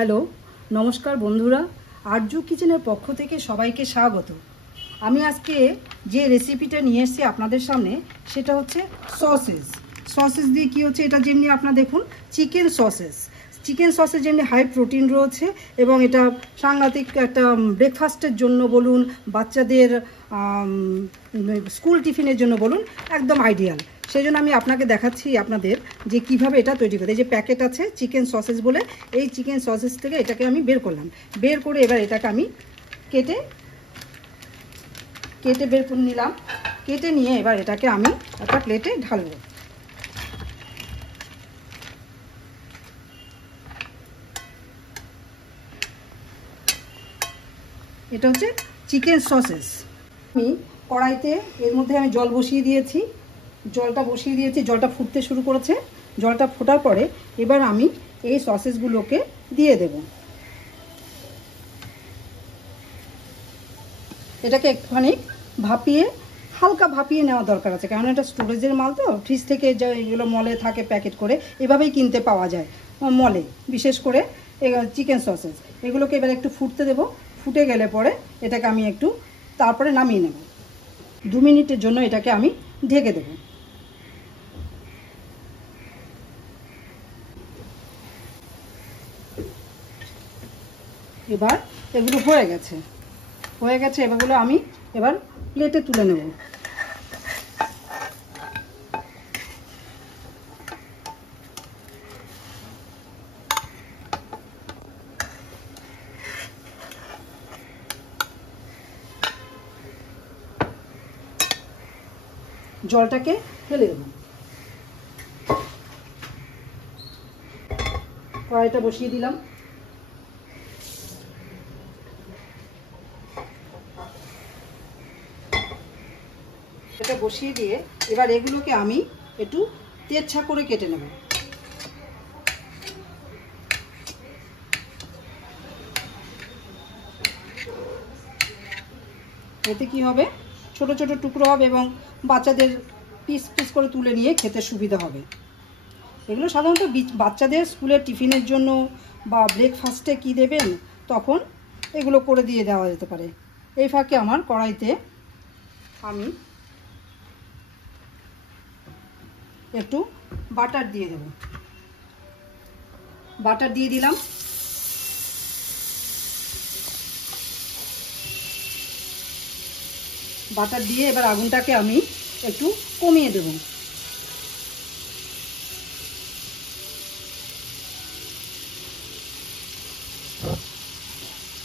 Hello, নমস্কার বন্ধুরা। আরজু কিচেনের পক্ষ থেকে সবাইকে স্বাগত। আমি আজকে যে রেসিপিটা নিয়ে এসেছি আপনাদের সামনে সেটা হচ্ছে সসেস দিয়ে কি হচ্ছে, এটা যেমনি আপনারা দেখুন চিকেন সসেস যেমনি হাই প্রোটিন রয়েছে এবং এটা সাংঘাতিক একটা ব্রেকফাস্টের জন্য বলুন, বাচ্চাদের স্কুল টিফিনের জন্য বলুন, একদম আইডিয়াল। সেই জন্য আমি আপনাকে দেখাচ্ছি আপনাদের যে কিভাবে এটা তৈরি করতে। এই যে প্যাকেট আছে চিকেন সসেস বলে, এই চিকেন সসেস থেকে এটাকে আমি বের করলাম। বের করে এবার এটাকে আমি কেটে বের করে নিলাম। কেটে নিয়ে এবার এটাকে আমি একটা প্লেটে ঢালবো। এটা হচ্ছে চিকেন সসেস। আমি কড়াইতে এর মধ্যে আমি জল বসিয়ে দিয়েছি। জলটা ফুটতে শুরু করেছে। জলটা ফোটার পরে এবার আমি এই সসেসগুলোকে দিয়ে দেব। এটাকে একটুখানি হালকা ভাপিয়ে নেওয়া দরকার আছে, কারণ এটা স্টোরেজের মাল তো, ফ্রিজ থেকে যেগুলো মলে থাকে প্যাকেট করে এভাবেই কিনতে পাওয়া যায় মলে, বিশেষ করে চিকেন সসেস। এগুলোকে এবার একটু ফুটতে দেব। ফুটে গেলে পরে এটাকে আমি তারপরে নামিয়ে নেব। 2 মিনিটের জন্য এটাকে আমি ঢেকে দেব। এবার এগুলো হয়ে গেছে। এবারগুলো আমি প্লেটে তুলে নেব। জলটাকে ফেলে দেব। কড়াইটা বসিয়ে দিলাম। এটা বসিয়ে দিয়ে এবার এগুলোকে আমি একটু তেরছা করে কেটে নেব। এতে কি হবে, ছোট ছোট টুকরো হবে এবং বাচ্চাদের পিস পিস করে তুলে নিয়ে খেতে সুবিধা হবে। এগুলো সাধারণত বাচ্চাদের স্কুলের টিফিনের জন্য বা ব্রেকফাস্টে কি দেবেন তখন এগুলো করে দিয়ে দেওয়া যেতে পারে। এই ফাঁকে আমার কড়াইতে আমি একটু বাটার দিয়ে দেব। বাটার দিয়ে দিলাম। বাটার দিয়ে এবার আগুনটাকে আমি একটু কমিয়ে দেব।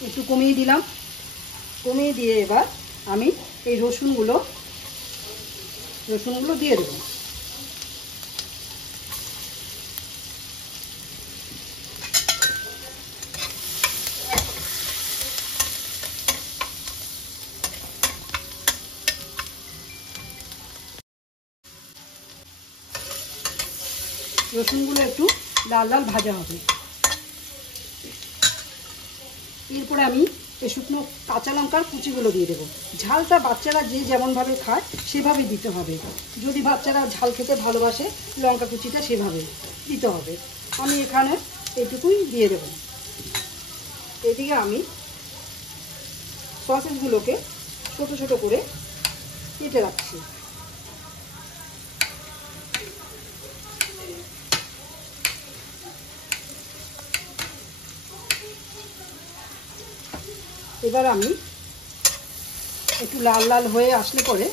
একটু কমিয়ে দিলাম। কমিয়ে দিয়ে এবার আমি এই রসুনগুলো দিয়ে দেব। রসুনগুলো একটু লাল লাল ভাজা হবে। এরপরে আমি এই শুকনো কাঁচা লঙ্কার কুচিগুলো দিয়ে দেবো। ঝালটা বাচ্চারা যে যেমনভাবে খায় সেভাবেই দিতে হবে। যদি বাচ্চারা ঝাল খেতে ভালোবাসে লঙ্কা কুচিটা সেভাবে দিতে হবে। আমি এখানে এইটুকুই দিয়ে দেব। এদিকে আমি সসেসগুলোকে ছোট ছোট করে কেটে রাখছি। এবার আমি একটু লাল লাল হয়ে আসলে পরে,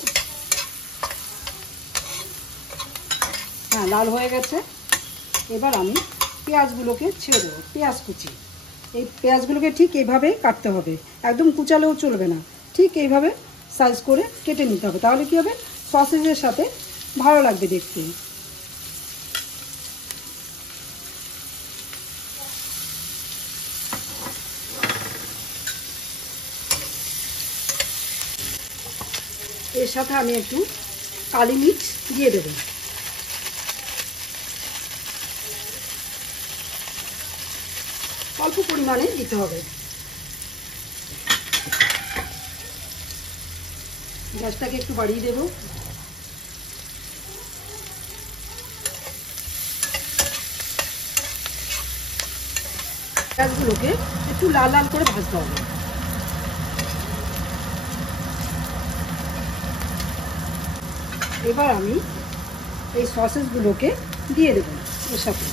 হ্যাঁ লাল হয়ে গেছে, এবার আমি পেঁয়াজগুলোকে ছেড়ে দেবো। পেঁয়াজ কুচি, এই পেঁয়াজগুলোকে ঠিক এইভাবে কাটতে হবে, একদম কুচালেও চলবে না, ঠিক এইভাবে সাইজ করে কেটে নিতে হবে। তাহলে কি হবে, সসেজের সাথে ভালো লাগবে দেখতে। এর সাথে আমি একটু কালি মির্চ দিয়ে দেব। অল্প পরিমাণে দিতে হবে। গ্যাসটাকে একটু বাড়িয়ে দেব। পেঁয়াজগুলোকে একটু লাল লাল করে ভাজতে হবে। এবার আমি এই সসেসগুলোকে দিয়ে দেবো এর সাথে।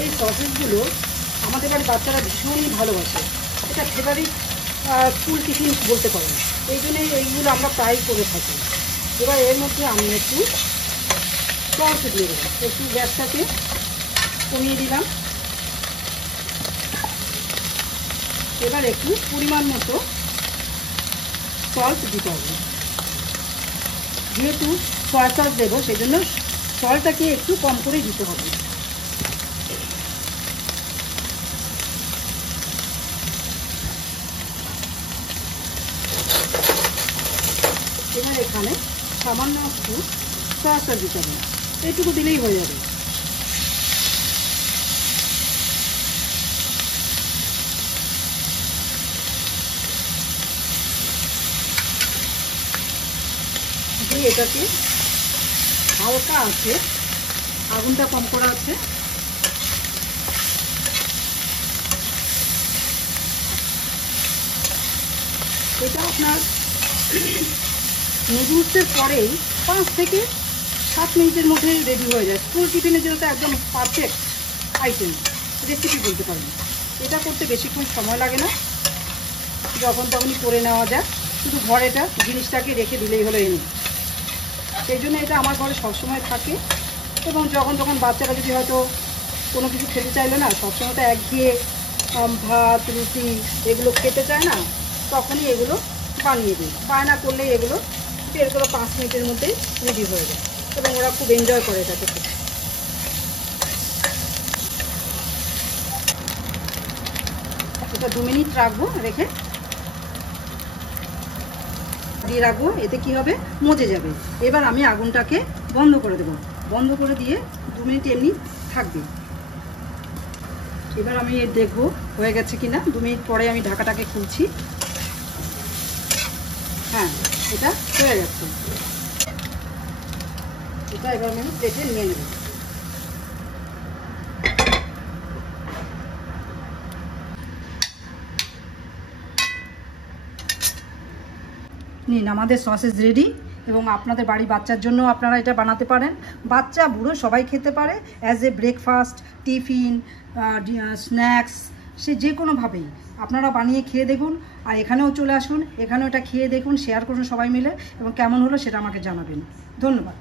এই সসেসগুলো আমাদের বাড়ির বাচ্চারা ভীষণই ভালোবাসে, এটা ফেভারিট স্কুল টিফিন বলতে পারেন, এই জন্যই এইগুলো আমরা প্রায় করে থাকি। এবার এর মধ্যে আমি একটু সস দিয়ে দেবো, একটু গ্যাসটাকে কমিয়ে দিলাম। এবার একটু পরিমাণ মতো সল্ট দিতে হবে, যেহেতু সয়া সস দেবো সেই জন্য সল্টটাকে একটু কম করে দিতে হবে। এবার এখানে সামান্য একটু সয়া সস দিতে হবে, এইটুকু দিলেই হয়ে যাবে। দিয়ে এটাকে হালকা আছে, আগুনটা কম করা আছে, এটা আপনার নুডলসের পরেই 5 থেকে 7 মিনিটের মধ্যে রেডি হয়ে যায়। স্কুল টিফিনের জন্য তো একদম পারফেক্ট আইটেম, রেসিপি বলতে পারেন। এটা করতে বেশিক্ষণ সময় লাগে না, যখন তখনই করে নেওয়া যায়, শুধু ঘরেটা জিনিসটাকে রেখে দিলেই হলো এনে। সেই জন্য এটা আমার ঘরে সবসময় থাকে, এবং যখন যখন বাচ্চারা যদি হয়তো কোনো কিছু খেতে চাইলে না, সবসময় তো একঘেয়ে ভাত রুটি এগুলো খেতে চায় না, তখনই এগুলো বানিয়ে দিই। বায়না করলে এগুলো বের করে 5 মিনিটের মধ্যেই রেডি হয়ে যায়, এবং ওরা খুব এনজয় করে এটাকে খেতে। এটা 2 মিনিট রাখবো, রেখে দিয়ে রাখবো, এতে কি হবে মজে যাবে। এবার আমি আগুনটাকে বন্ধ করে দেবো, বন্ধ করে দিয়ে 2 মিনিট এমনি থাকবে। এবার আমি দেখবো হয়ে গেছে কিনা। 2 মিনিট পরে আমি ঢাকাটাকে খুলছি। হ্যাঁ, এটা হয়ে গেছে। এটা এবার আমি প্লেটে নিয়ে নেব। নিন, আমাদের সসেস রেডি, এবং আপনাদের বাড়ির বাচ্চার জন্য আপনারা এটা বানাতে পারেন। বাচ্চা বুড়ো সবাই খেতে পারে, as a breakfast, tiffin, snacks, সে যে কোনোভাবেই আপনারা বানিয়ে খেয়ে দেখুন। আর এখানেও চলে আসুন, এখানেও এটা খেয়ে দেখুন, শেয়ার করুন সবাই মিলে, এবং কেমন হলো সেটা আমাকে জানাবেন। ধন্যবাদ।